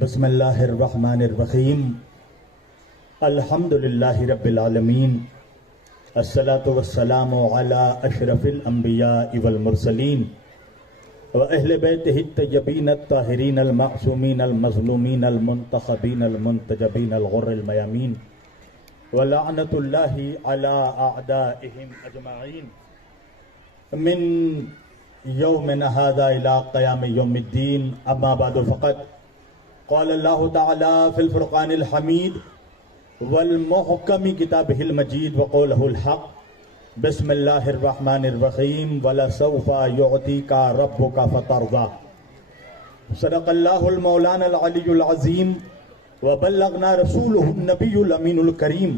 بسم اللہ الرحمن الرحیم الحمد للہ رب العالمین الصلاة والسلام علی اشرف الانبیاء والمرسلین واہل بیتہ الطیبین الطاہرین المعصومین المظلومین المنتخبین المنتجبین الغر المیامین ولعنت اللہ علی اعدائہم اجمعین من یومنا ھذا الی قیام یوم الدین. اما بعد فقط قال اللہ تعالی فی الفرقان الحمید والمحکم کتابہ المجید وقولہ الحق بسم اللہ الرحمن الرحیم ولسوف یعطیک ربک فترضی. صدق اللہ المولانا العلی العظیم وبلغنا رسولہ النبی الامین الکریم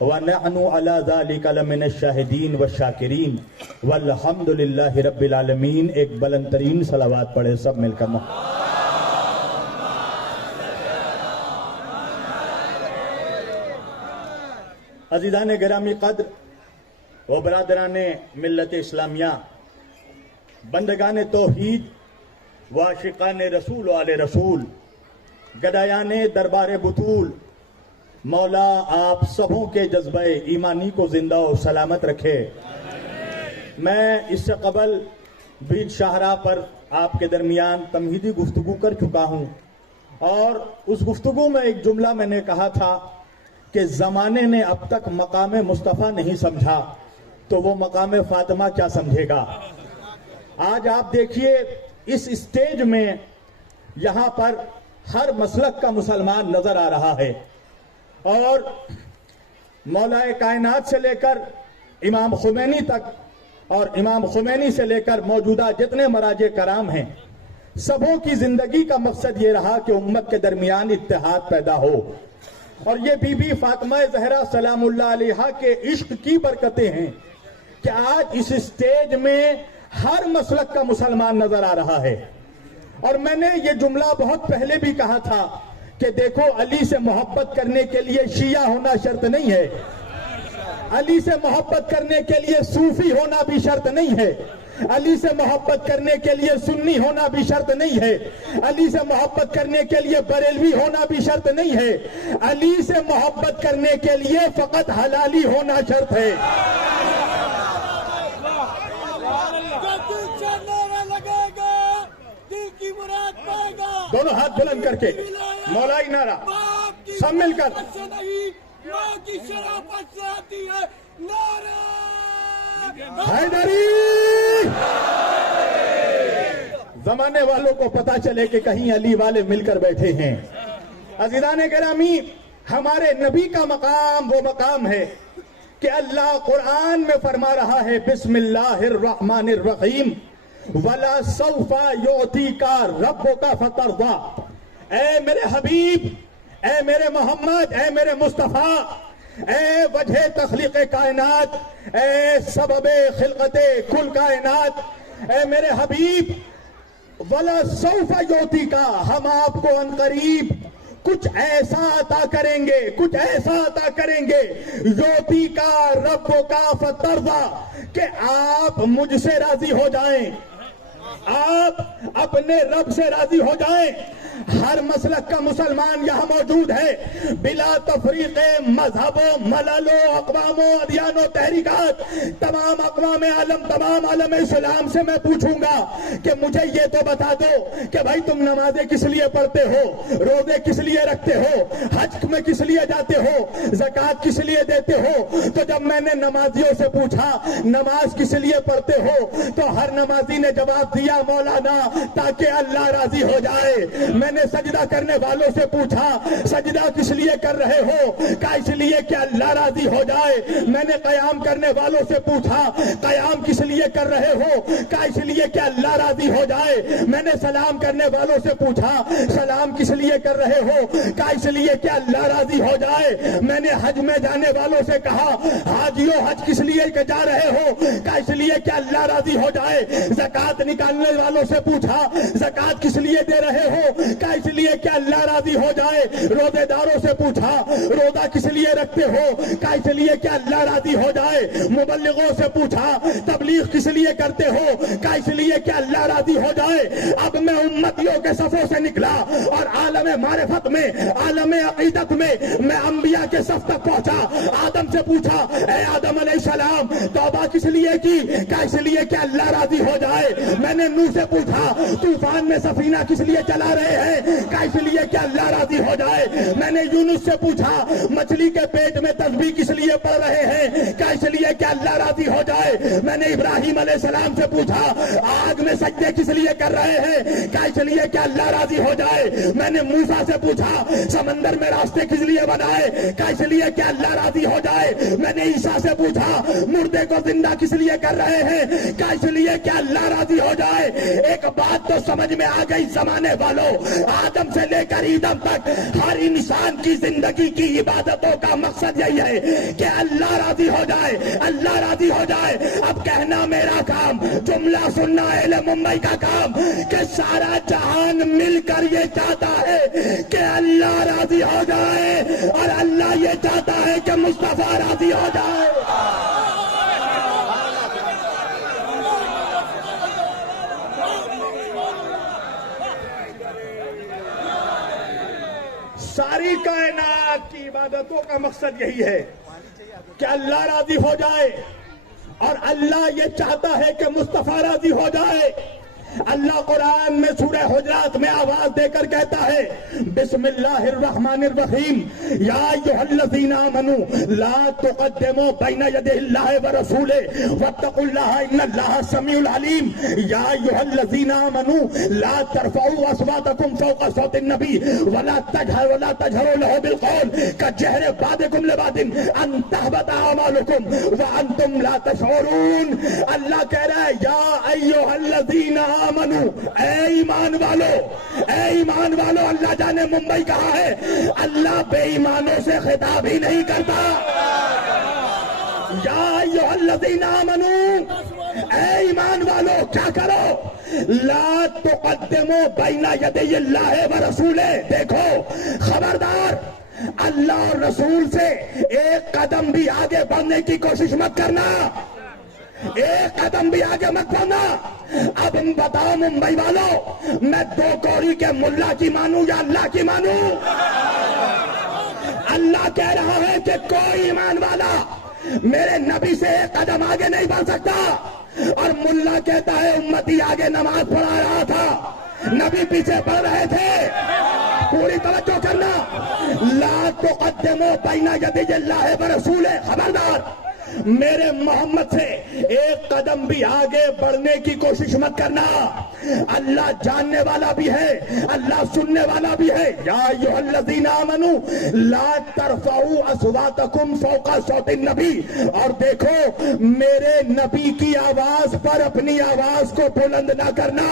ونحن علی ذلک لمن الشاہدین والشاکرین والحمد للہ رب العالمین. ایک بلند ترین صلوات پڑھے سب مل کر. عزیزان گرامی قدر و برادران ملت اسلامیہ، بندگان توحید و عاشقان رسول و آل رسول، گدایان دربار بطول، مولا آپ سبوں کے جذبہ ایمانی کو زندہ و سلامت رکھے. میں اس سے قبل بیچ شاہراہ پر آپ کے درمیان تمہیدی گفتگو کر چکا ہوں، اور اس گفتگو میں ایک جملہ میں نے کہا تھا کہ زمانے نے اب تک مقام مصطفیٰ نہیں سمجھا تو وہ مقام فاطمہ کیا سمجھے گا. آج آپ دیکھیے اس اسٹیج میں یہاں پر ہر مسلک کا مسلمان نظر آ رہا ہے، اور مولا کائنات سے لے کر امام خمینی تک اور امام خمینی سے لے کر موجودہ جتنے مراجع کرام ہیں، سبوں کی زندگی کا مقصد یہ رہا کہ امت کے درمیان اتحاد پیدا ہو. اور یہ بی بی فاطمہ زہرا سلام اللہ علیہا کے عشق کی برکتیں ہیں کہ آج اس اسٹیج میں ہر مسلک کا مسلمان نظر آ رہا ہے. اور میں نے یہ جملہ بہت پہلے بھی کہا تھا کہ دیکھو، علی سے محبت کرنے کے لیے شیعہ ہونا شرط نہیں ہے، علی سے محبت کرنے کے لیے صوفی ہونا بھی شرط نہیں ہے، علی سے محبت کرنے کے لیے سنی ہونا بھی شرط نہیں ہے، علی سے محبت کرنے کے لیے بریلوی ہونا بھی شرط نہیں ہے، علی سے محبت کرنے کے لیے فقط حلالی ہونا شرط ہے. دونوں ہاتھ بلند کر کے مولائی نعرہ سب مل کر. حیدری! زمانے والوں کو پتا چلے کہ کہیں علی والے مل کر بیٹھے ہیں. عزیزان گرامی، ہمارے نبی کا مقام وہ مقام ہے کہ اللہ قرآن میں فرما رہا ہے بسم اللہ الرحمن الرحیم وَلَسَوْفَ يُعْطِيكَ رَبُّكَ فَتَرْضَى. اے میرے حبیب، اے میرے محمد، اے میرے مصطفیٰ، اے وجہ تخلیق کائنات، اے سبب خلقت کل کائنات، اے میرے حبیب، وَلَسَوْفَ يُعْطِيكَ، ہم آپ کو عنقریب کچھ ایسا عطا کریں گے، کچھ ایسا عطا کریں گے، يُعْطِيكَ رَبُّكَ فَتَرْضَى، کہ آپ مجھ سے راضی ہو جائیں، آپ اپنے رب سے راضی ہو جائیں. ہر مسلک کا مسلمان یہاں موجود ہے، بلا تفریق مذہب و ملل و اقوام و ادیان و تحریکات. تمام اقوام عالم، تمام عالم اسلام سے میں پوچھوں گا کہ مجھے یہ تو بتا دو کہ بھائی تم نمازیں کس لیے پڑھتے ہو، روزے کس لیے رکھتے ہو، حج میں کس لیے جاتے ہو، زکوٰۃ کس لیے دیتے ہو. تو جب میں نے نمازیوں سے پوچھا نماز کس لیے پڑھتے ہو، تو ہر نمازی نے جواب دیا مولانا تاکہ اللہ راضی ہو جائے. میں نے سجدہ کرنے والوں سے پوچھا سجدہ کس لیے کر رہے ہو، کہا اس لیے کہ اللہ راضی ہو جائے. میں نے قیام کرنے والوں سے پوچھا قیام کس لیے کر رہے ہو، کہا اس لیے کہ اللہ راضی ہو جائے. میں نے سلام کرنے والوں سے پوچھا سلام کس لیے کر رہے ہو، کہا اس لیے کہ اللہ راضی ہو جائے. میں نے حج میں جانے والوں سے کہا حاجیوں حج کس لیے جا رہے ہو، کہا اس لیے کہ اللہ راضی ہو جائے. زکوٰۃ نکالنے ماننے والوں سے پوچھا زکات کس لیے دے رہے ہو؟ کہا اس لیے کہ اللہ راضی ہو جائے۔ روزے داروں سے پوچھا روزہ کس لیے رکھتے ہو؟ کہا اس لیے کہ اللہ راضی ہو جائے۔ مبلغوں سے پوچھا تبلیغ کس لیے کرتے ہو؟ کہا اس لیے کہ اللہ راضی ہو جائے۔ اب میں امتیوں کے صفوں سے نکلا اور عالم معرفت میں، عالم عقیدت میں میں انبیاء کے صف تک پہنچا۔ آدم سے پوچھا اے آدم علیہ السلام توبہ کس لیے کی؟ کہا اس لیے کہ اللہ راضی ہو جائے۔ میں نے نوح سے پوچھا طوفان میں سفینہ کس لیے چلا رہے ہیں؟ کہا اس لیے کہ اللہ راضی ہو جائے۔ میں نے یونس سے پوچھا مچھلی کے پیٹ میں تسبیح کس لیے پڑھ رہے ہیں؟ کہا اس لیے کہ اللہ راضی ہو جائے۔ میں نے ابراہیم علیہ السلام سے پوچھا آگ میں سجدے کس لیے کر رہے ہیں؟ کہا اس لیے کہ اللہ راضی ہو جائے۔ میں نے موسیٰ سے پوچھا سمندر میں راستے کس لیے بنائے؟ کہا اس لیے کہ اللہ راضی ہو جائے۔ میں نے عیسیٰ سے پوچھا مردے کو زندہ کس لیے کر رہے ہیں؟ کہا اس لیے کہ اللہ راضی ہو جائے۔ ایک بات تو سمجھ میں آ گئی زمانے والوں، آدم سے لے کر ایدم تک ہر انسان کی زندگی کی عبادتوں کا مقصد یہی ہے کہ اللہ راضی ہو جائے، اللہ راضی ہو جائے۔ اب کہنا میرا کام، جملہ سننا اہل ممبئی کا کام کہ سارا جہان مل کر یہ چاہتا ہے کہ اللہ راضی ہو جائے اور اللہ یہ چاہتا ہے کہ مصطفیٰ راضی ہو جائے۔ ساری کائنات کی عبادتوں کا مقصد یہی ہے کہ اللہ راضی ہو جائے اور اللہ یہ چاہتا ہے کہ مصطفیٰ راضی ہو جائے۔ اللہ قرآن میں سورہ حجرات میں آواز دے کر کہتا ہے بسم اللہ الرحمن الرحیم یا ایھا الذین آمنوا لا تقدموا بین یدی اللہ ورسولہ واتقوا اللہ ان اللہ سمیع علیم۔ یا ایھا الذین آمنوا لا ترفعوا اصواتکم فوق صوت النبی ولا تجهروا له بالقول کجہر بعضکم لبعض ان تحبط اعمالکم وانتم لا تشعرون۔ اللہ کہہ رہا ہے یا ایھا الذین آمنو، اے ایمان والو، اے ایمان والو۔ اللہ جانے ممبئی کہا ہے اللہ بے ایمانوں سے خطاب ہی نہیں کرتا۔ یا ایھا الذین آمنو، اے ایمان والو کیا کرو؟ لا تقدموا بین یدی اللہ ورسولہ۔ دیکھو خبردار اللہ اور رسول سے ایک قدم بھی آگے بڑھنے کی کوشش مت کرنا، ایک قدم بھی آگے مت بڑھنا۔ اب بتاؤ ممبئی والوں میں دو کوری کے ملا کی مانوں یا اللہ کی مانوں؟ اللہ کہہ رہا ہے کہ کوئی ایمان والا میرے نبی سے ایک قدم آگے نہیں بڑھ سکتا، اور ملا کہتا ہے امتی آگے نماز پڑھا رہا تھا نبی پیچھے پڑھ رہے تھے۔ پوری توجہ کرنا، لا تقدموا بین یدی اللہ ورسولہ۔ خبردار میرے محمد سے ایک قدم بھی آگے بڑھنے کی کوشش مت کرنا۔ اللہ جاننے والا بھی ہے، اللہ سننے والا بھی ہے۔ یا ایھا الذین آمنوا لا ترفعوا اصواتکم فوق صوت النبی۔ اور دیکھو میرے نبی کی آواز پر اپنی آواز کو بلند نہ کرنا۔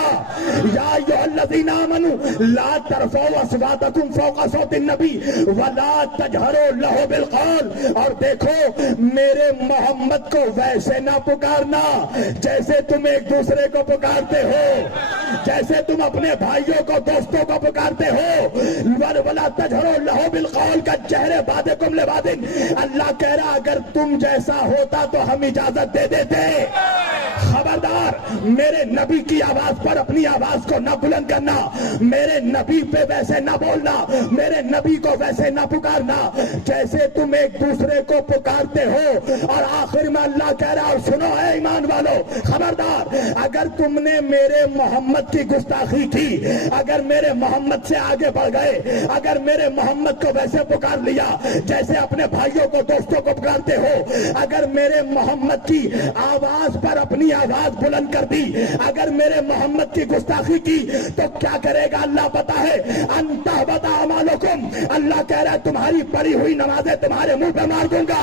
یا ایھا الذین آمنوا لا ترفعوا اصواتکم فوق صوت النبی ولا تجہروا لہ بالقول۔ اور دیکھو میرے محمد کو ویسے نہ پکارنا جیسے تم ایک دوسرے کو پکارتے ہو، جیسے تم اپنے بھائیوں کو دوستوں کو پکارتے ہو۔ وَلَا تَجْهَرُوا لَهُ بِالْقَوْلِ كَجَّهْرِ بَعْضِكُمْ لِبَعْضٍ۔ اللہ کہہ رہا اگر تم جیسا ہوتا تو ہم اجازت دے دیتے۔ خبردار میرے نبی کی آواز پر اپنی آواز کو نہ بلند کرنا، میرے نبی پہ ویسے نہ بولنا، میرے نبی کو ویسے نہ پکارنا جیسے تم ایک دوسرے کو پکارتے ہو۔ اور آخر میں اللہ کہہ رہا اور سنو اے ایمان والو، خبردار اگر تم نے میرے محمد کی گستاخی کی، اگر میرے محمد سے آگے بڑھ گئے، اگر میرے محمد کو ویسے پکار لیا جیسے اپنے بھائیوں کو دوستوں کو پکارتے ہو، اگر میرے محمد کی آواز پر اپنی آواز بلند کر دی، اگر میرے محمد کی گستاخی کی تو کیا کرے گا اللہ پتا ہے؟ ان تحبط اعمالکم۔ اللہ کہہ رہا ہے تمہاری پڑھی ہوئی نمازیں تمہارے منہ پہ مار دوں گا۔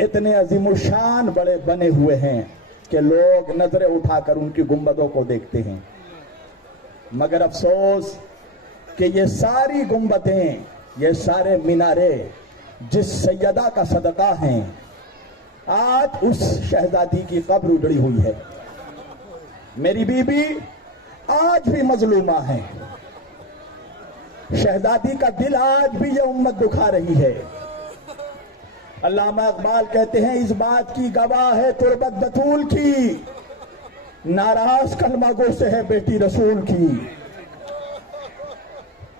اتنے عظیم الشان بڑے بنے ہوئے ہیں کہ لوگ نظریں اٹھا کر ان کی گنبدوں کو دیکھتے ہیں، مگر افسوس کہ یہ ساری گنبدیں، یہ سارے مینارے جس سیدہ کا صدقہ ہیں، آج اس شہزادی کی قبر اجڑی ہوئی ہے۔ میری بی بی آج بھی مظلومہ ہے، شہزادی کا دل آج بھی یہ امت دکھا رہی ہے۔ علامہ اقبال کہتے ہیں اس بات کی گواہ ہے تربت بطول کی، ناراض کلمہ گو سے ہے بیٹی رسول کی۔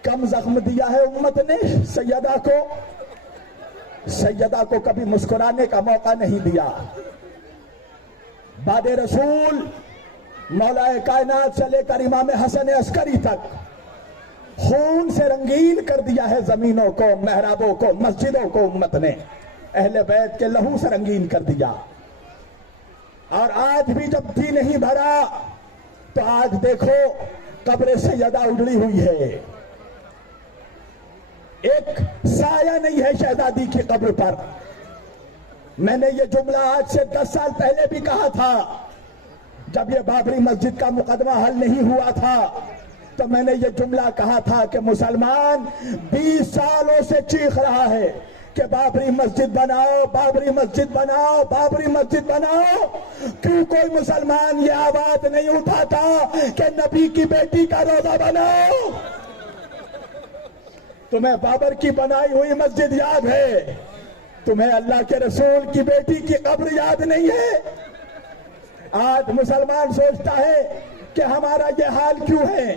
کم زخم دیا ہے امت نے سیدہ کو، سیدہ کو کبھی مسکرانے کا موقع نہیں دیا۔ باد رسول مولا کائنات سے لے کر امام حسن عسکری تک خون سے رنگین کر دیا ہے زمینوں کو، محرابوں کو، مسجدوں کو امت نے اہل بیت کے لہو سے رنگین کر دیا۔ اور آج بھی جب جی نہیں بھرا تو آج دیکھو قبر سیدہ اجڑی ہوئی ہے، ایک سایہ نہیں ہے شہزادی کی قبر پر۔ میں نے یہ جملہ آج سے 10 سال پہلے بھی کہا تھا، جب یہ بابری مسجد کا مقدمہ حل نہیں ہوا تھا تو میں نے یہ جملہ کہا تھا کہ مسلمان 20 سالوں سے چیخ رہا ہے کہ بابری مسجد بناؤ، بابری مسجد بناؤ، بابری مسجد بناؤ۔ کیوں کوئی مسلمان یہ آواز نہیں اٹھاتا کہ نبی کی بیٹی کا روضہ بناؤ؟ تمہیں بابر کی بنائی ہوئی مسجد یاد ہے، تمہیں اللہ کے رسول کی بیٹی کی قبر یاد نہیں ہے؟ آج مسلمان سوچتا ہے کہ ہمارا یہ حال کیوں ہے،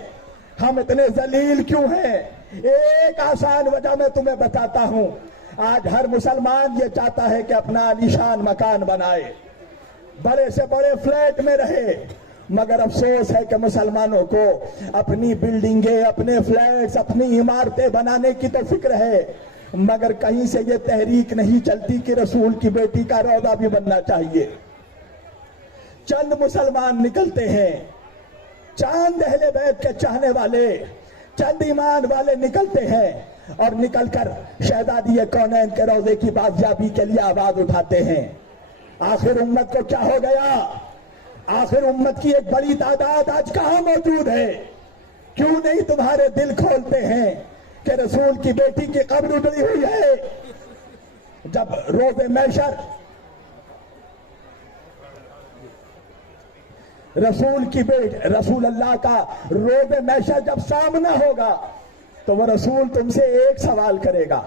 ہم اتنے ذلیل کیوں ہیں؟ ایک آسان وجہ میں تمہیں بتاتا ہوں۔ آج ہر مسلمان یہ چاہتا ہے کہ اپنا عالیشان مکان بنائے، بڑے سے بڑے فلیٹ میں رہے، مگر افسوس ہے کہ مسلمانوں کو اپنی بلڈنگیں، اپنے فلیٹس، اپنی عمارتیں بنانے کی تو فکر ہے، مگر کہیں سے یہ تحریک نہیں چلتی کہ رسول کی بیٹی کا روضہ بھی بننا چاہیے۔ چند مسلمان نکلتے ہیں، چاند اہل بیت کے چاہنے والے، چند ایمان والے نکلتے ہیں اور نکل کر شہزادی کونین کے روضے کی بازیابی کے لیے آواز اٹھاتے ہیں۔ آخر امت کو کیا ہو گیا؟ آخر امت کی ایک بڑی تعداد آج کہاں موجود ہے؟ کیوں نہیں تمہارے دل کھولتے ہیں کہ رسول کی بیٹی کی قبر اجڑی ہوئی ہے؟ جب روز محشر رسول اللہ کا روز محشر جب سامنا ہوگا تو وہ رسول تم سے ایک سوال کرے گا۔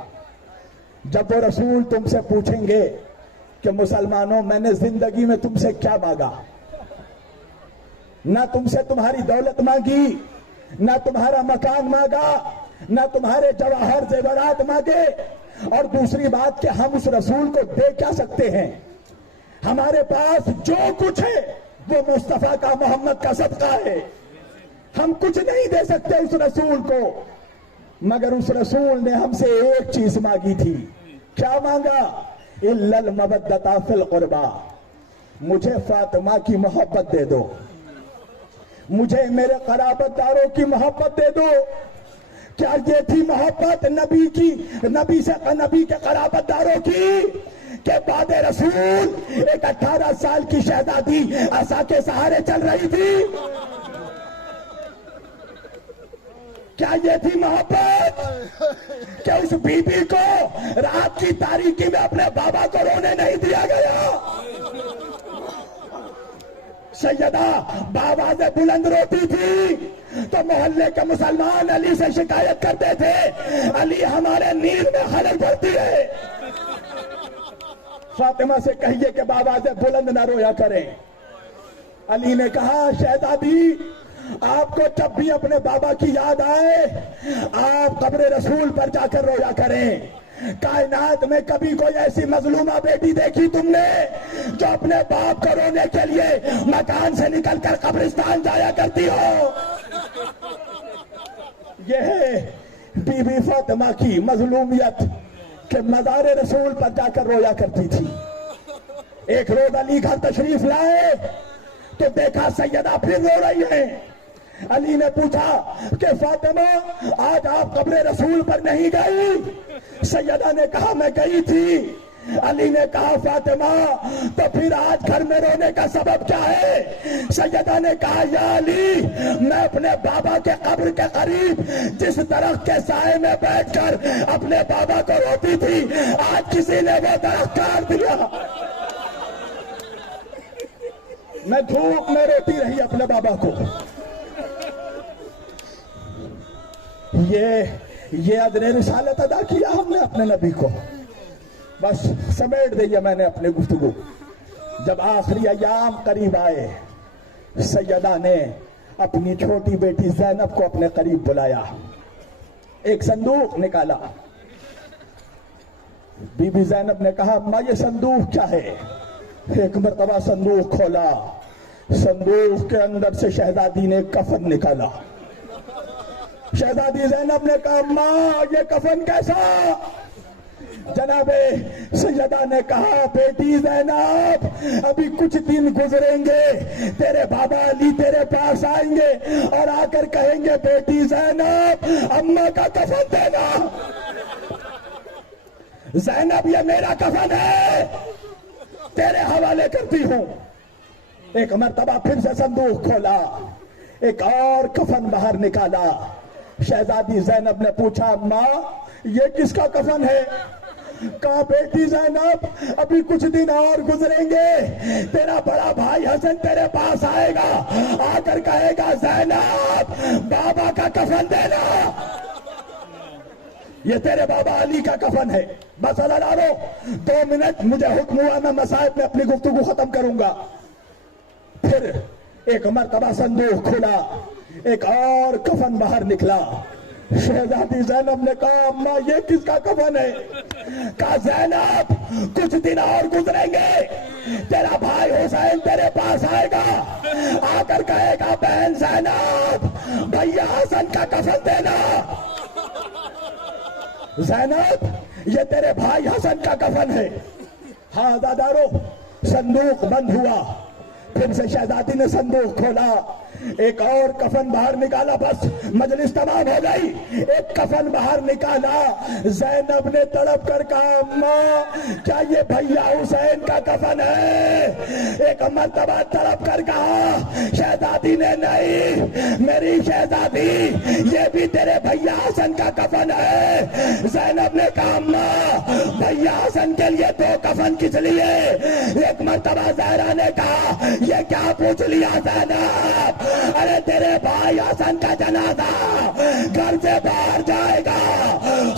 جب وہ رسول تم سے پوچھیں گے کہ مسلمانوں میں نے زندگی میں تم سے کیا مانگا؟ نہ تم سے تمہاری دولت مانگی، نہ تمہارا مکان مانگا، نہ تمہارے جواہر زیورات مانگے، اور دوسری بات کہ ہم اس رسول کو دے کیا سکتے ہیں؟ ہمارے پاس جو کچھ ہے وہ مصطفیٰ کا، محمد کا صدقہ ہے۔ ہم کچھ نہیں دے سکتے اس رسول کو، مگر اس رسول نے ہم سے ایک چیز مانگی تھی۔ کیا مانگا؟ اِلَّا الْمَوَدَّةَ فِي الْقُرْبَى، مجھے فاطمہ کی محبت دے دو، مجھے میرے قرابت داروں کی محبت دے دو۔ کیا یہ تھی محبت نبی کی، نبی کے قرابت داروں کی، کہ بعد رسول ایک 18 سال کی شہزادی عصا کے سہارے چل رہی تھی؟ کیا یہ تھی محبت کہ اس بی بی کو رات کی تاریکی میں اپنے بابا کو رونے نہیں دیا گیا؟ سیدہ بآواز بلند روتی تھی تو محلے کے مسلمان علی سے شکایت کرتے تھے، علی ہمارے نیند میں خلل پڑتی ہے۔ فاطمہ سے کہیے کہ بآواز بلند نہ رویا کریں۔ علی نے کہا شہزادی آپ کو جب بھی اپنے بابا کی یاد آئے آپ قبر رسول پر جا کر رویا کریں۔ کائنات میں کبھی کوئی ایسی مظلومہ بیٹی دیکھی تم نے جو اپنے باپ کو رونے کے لیے مکان سے نکل کر قبرستان جایا کرتی ہو؟ یہ ہے بی بی فاطمہ کی مظلومیت کہ مزار رسول پر جا کر رویا کرتی تھی۔ ایک روز علی گھر تشریف لائے تو دیکھا سیدہ پھر رو رہی ہیں۔ علی نے پوچھا کہ فاطمہ آج آپ قبر رسول پر نہیں گئی؟ سیدہ نے کہا میں گئی تھی، علی نے کہا فاطمہ تو پھر آج گھر میں رونے کا سبب کیا ہے؟ سیدہ نے کہا یا علی، میں اپنے بابا کے قبر کے قریب جس درخت کے سائے میں بیٹھ کر اپنے بابا کو روتی تھی، آج کسی نے وہ درخت کاٹ دیا۔ میں دھوپ میں روتی رہی اپنے بابا کو۔ یہ ادر رسالت ادا کیا ہم نے اپنے نبی کو۔ بس سمیٹ دیا میں نے اپنے گفتگو۔ جب آخری ایام قریب آئے، سیدہ نے اپنی چھوٹی بیٹی زینب کو اپنے قریب بلایا، ایک صندوق نکالا۔ بی بی زینب نے کہا اماں یہ صندوق کیا ہے؟ ایک مرتبہ صندوق کھولا، صندوق کے اندر سے شہزادی نے کفن نکالا۔ شہزادی زینب نے کہا اماں یہ کفن کیسا؟ جناب سیدہ نے کہا بیٹی زینب ابھی کچھ دن گزریں گے، تیرے بابا علی تیرے پاس آئیں گے اور آ کر کہیں گے بیٹی زینب اماں کا کفن دینا۔ زینب یہ میرا کفن ہے، تیرے حوالے کرتی ہوں۔ ایک مرتبہ پھر سے صندوق کھولا، ایک اور کفن باہر نکالا۔ شہزادی زینب نے پوچھا اماں یہ کس کا کفن ہے؟ کہا بیٹی زینب ابھی کچھ دن اور گزریں گے، تیرا بڑا بھائی حسن تیرے پاس آئے گا، آ کر کہے گا زینب بابا کا کفن دینا۔ یہ تیرے بابا علی کا کفن ہے۔ بس اللہ ڈالو 2 منٹ، مجھے حکم ہوا میں مسائب میں اپنی گفتگو ختم کروں گا۔ پھر ایک مرتبہ صندوق کھلا، ایک اور کفن باہر نکلا۔ شہزادی زینب نے کہا اماں یہ کس کا کفن ہے؟ کہا زینب کچھ دن اور گزریں گے، تیرا بھائی حسین تیرے پاس آئے گا، آ کر کہے گا بہن زینب بھیا حسن کا کفن دینا۔ زینب یہ تیرے بھائی حسن کا کفن ہے۔ ہاں عزادارو، صندوق بند ہوا، پھر سے شہزادی نے صندوق کھولا، ایک اور کفن باہر نکالا۔ بس مجلس تمام ہو گئی، ایک کفن باہر نکالا۔ زینب نے تڑپ کر کہا اماں کیا یہ بھیا حسین کا کفن ہے؟ ایک مرتبہ تڑپ کر کہا شہزادی نے نہیں میری شہزادی یہ بھی تیرے بھیا حسن کا کفن ہے۔ زینب نے کہا اماں بھیا حسن کے لیے 2 کفن کس لیے؟ ایک مرتبہ زہرا نے کہا یہ کیا پوچھ لیا زینب، ارے تیرے بھائی حسن کا جنازہ گھر سے باہر جائے گا،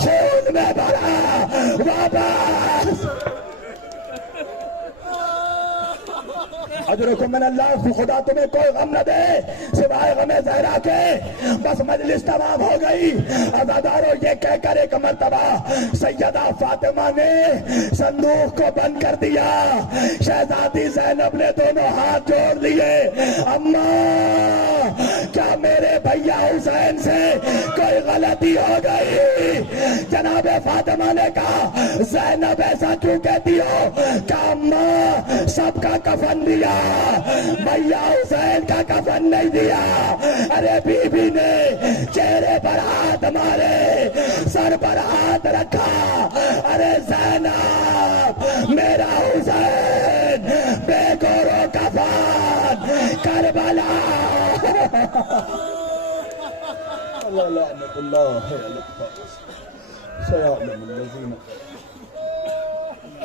خون میں بھرا واپس۔ اجرکم من اللہ، خدا تمہیں کوئی غم نہ دے سوائے غم زہرا کے۔ بس مجلس تمام ہو گئی۔ عزادارو یہ کہہ کر ایک مرتبہ سیدہ فاطمہ نے صندوق کو بند کر دیا۔ شہزادی زینب نے دونوں ہاتھ جوڑ لیے، اماں کیا میرے بھیا حسین سے کوئی غلطی ہو گئی؟ جناب فاطمہ نے کہا زینب ایسا کیوں کہتی ہو؟ کہا اماں سب کا کفن دیا، بھیا حسین کا کفن نہیں دیا۔ ارے بی بی نے چہرے پر ہاتھ مارے، سر پر ہاتھ رکھا، ارے زینب میرا حسین بے گورو کفن کربلا۔ اللہ لعنت اللہ علیہ سیعلم الذین